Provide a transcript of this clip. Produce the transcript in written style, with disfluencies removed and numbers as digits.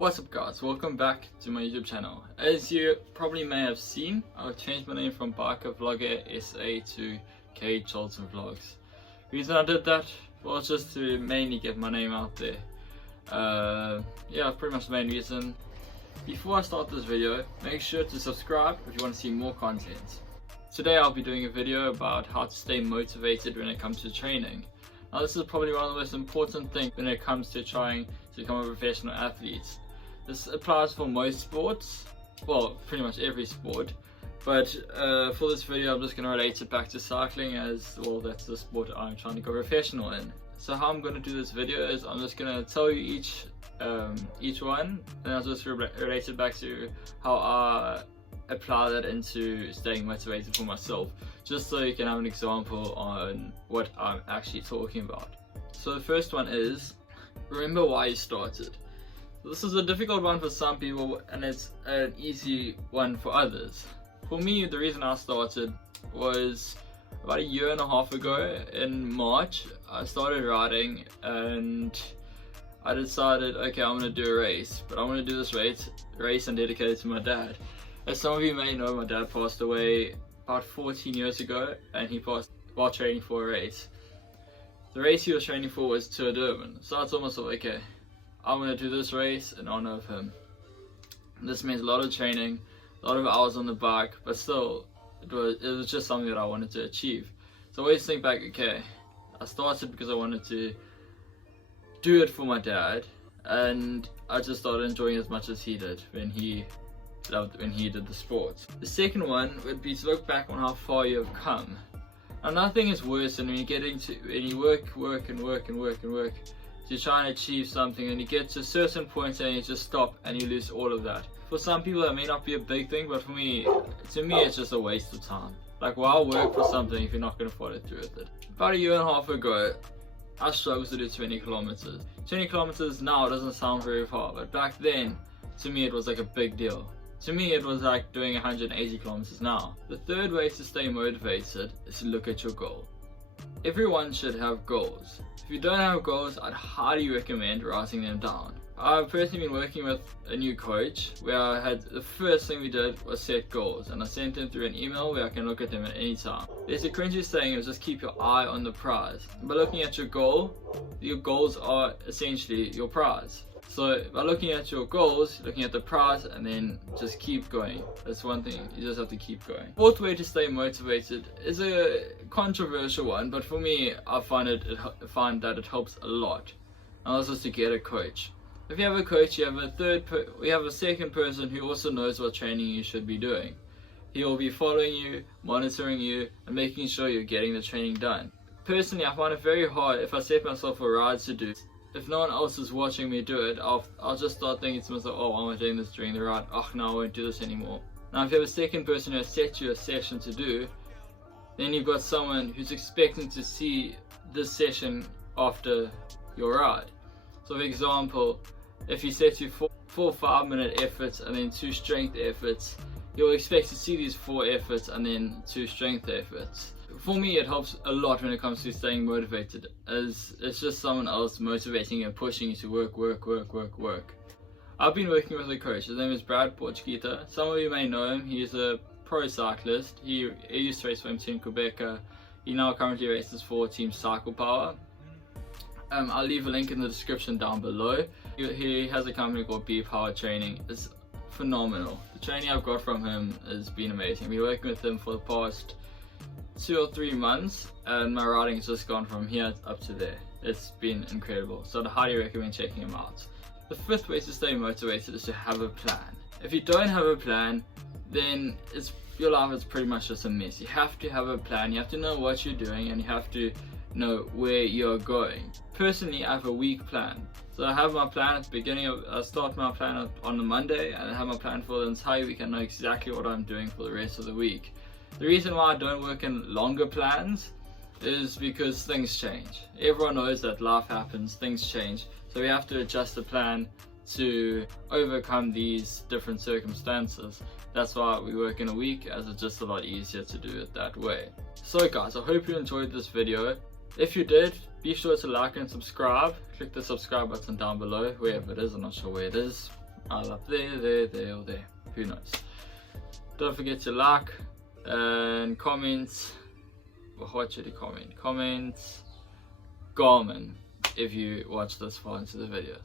What's up guys, welcome back to my YouTube channel. As you probably may have seen, I've changed my name from Biker Vlogger SA to Kade Charlton Vlogs. The reason I did that was just to mainly get my name out there. Yeah, pretty much the main reason. Before I start this video, make sure to subscribe if you want to see more content. Today I'll be doing a video about how to stay motivated when it comes to training. Now this is probably one of the most important things when it comes to trying to become a professional athlete. This applies for most sports, well pretty much every sport, but for this video I'm just going to relate it back to cycling, as well that's the sport I'm trying to go professional in. So how I'm going to do this video is I'm just going to tell you each one, and I'll just relate it back to how I apply that into staying motivated for myself, just so you can have an example on what I'm actually talking about. So the first one is, remember why you started. This is a difficult one for some people and it's an easy one for others. For me, the reason I started was about a year and a half ago in March. I started riding and I decided, okay, I'm going to do a race, but I want to do this race and dedicate it to my dad. As some of you may know, my dad passed away about 14 years ago, and he passed while training for a race. The race he was training for was Tour Durban, so I told myself, okay, I'm going to do this race in honor of him. This means a lot of training, a lot of hours on the bike, but still, it was just something that I wanted to achieve. So I always think back, okay, I started because I wanted to do it for my dad, and I just started enjoying as much as he did when he did the sport. The second one would be to look back on how far you have come. Now nothing is worse than when you work to try and achieve something, and you get to a certain point and you just stop and you lose all of that. For some people that may not be a big thing, but to me it's just a waste of time. Like, why work for something if you're not going to follow through with it? About a year and a half ago, I struggled to do 20 kilometers. 20 kilometers now doesn't sound very far, but back then, to me it was like a big deal. To me it was like doing 180 kilometers now. The third way to stay motivated is to look at your goal. Everyone should have goals. If you don't have goals, I'd highly recommend writing them down. I've personally been working with a new coach where the first thing we did was set goals, and I sent them through an email where I can look at them at any time. There's a cringy saying of just keep your eye on the prize. By looking at your goals are essentially your prize. So by looking at your goals, looking at the prize, and then just keep going. That's one thing, you just have to keep going. Fourth way to stay motivated is a controversial one, but for me, I find that it helps a lot. And that's just to get a coach. If you have a coach, you have a second person who also knows what training you should be doing. He will be following you, monitoring you, and making sure you're getting the training done. Personally, I find it very hard if I set myself a ride to do. If no one else is watching me do it, I'll just start thinking to myself, oh, I'm doing this during the ride, oh no, I won't do this anymore. Now if you have a second person who has set you a session to do, then you've got someone who's expecting to see this session after your ride. So for example, if he sets you four 5-minute efforts and then 2 strength efforts, you'll expect to see these 4 efforts and then 2 strength efforts. For me, it helps a lot when it comes to staying motivated, as it's just someone else motivating and pushing you to work. I've been working with a coach. His name is Brad Porchkita. Some of you may know him. He's a pro cyclist. He used to race for Team Quebec. He now currently races for Team Cycle Power. I'll leave a link in the description down below. He has a company called B Power Training. It's phenomenal. The training I've got from him has been amazing. I've been working with him for the past 2 or 3 months, and my riding has just gone from here up to there. It's been incredible, so I'd highly recommend checking him out. The fifth way to stay motivated is to have a plan. If you don't have a plan, then your life is pretty much just a mess. You have to have a plan, you have to know what you're doing, and you have to know where you're going. Personally, I have a week plan. So I have my plan at the beginning I start my plan on the Monday, and I have my plan for the entire week. I know exactly what I'm doing for the rest of the week. The reason why I don't work in longer plans is because things change. Everyone knows that life happens, things change. So we have to adjust the plan to overcome these different circumstances. That's why we work in a week, as it's just a lot easier to do it that way. So guys, I hope you enjoyed this video. If you did, be sure to like and subscribe. Click the subscribe button down below, wherever it is, I'm not sure where it is. I'll update there or there, who knows. Don't forget to like and comment. What should you comment? Comment Garmin if you watch this far into the video.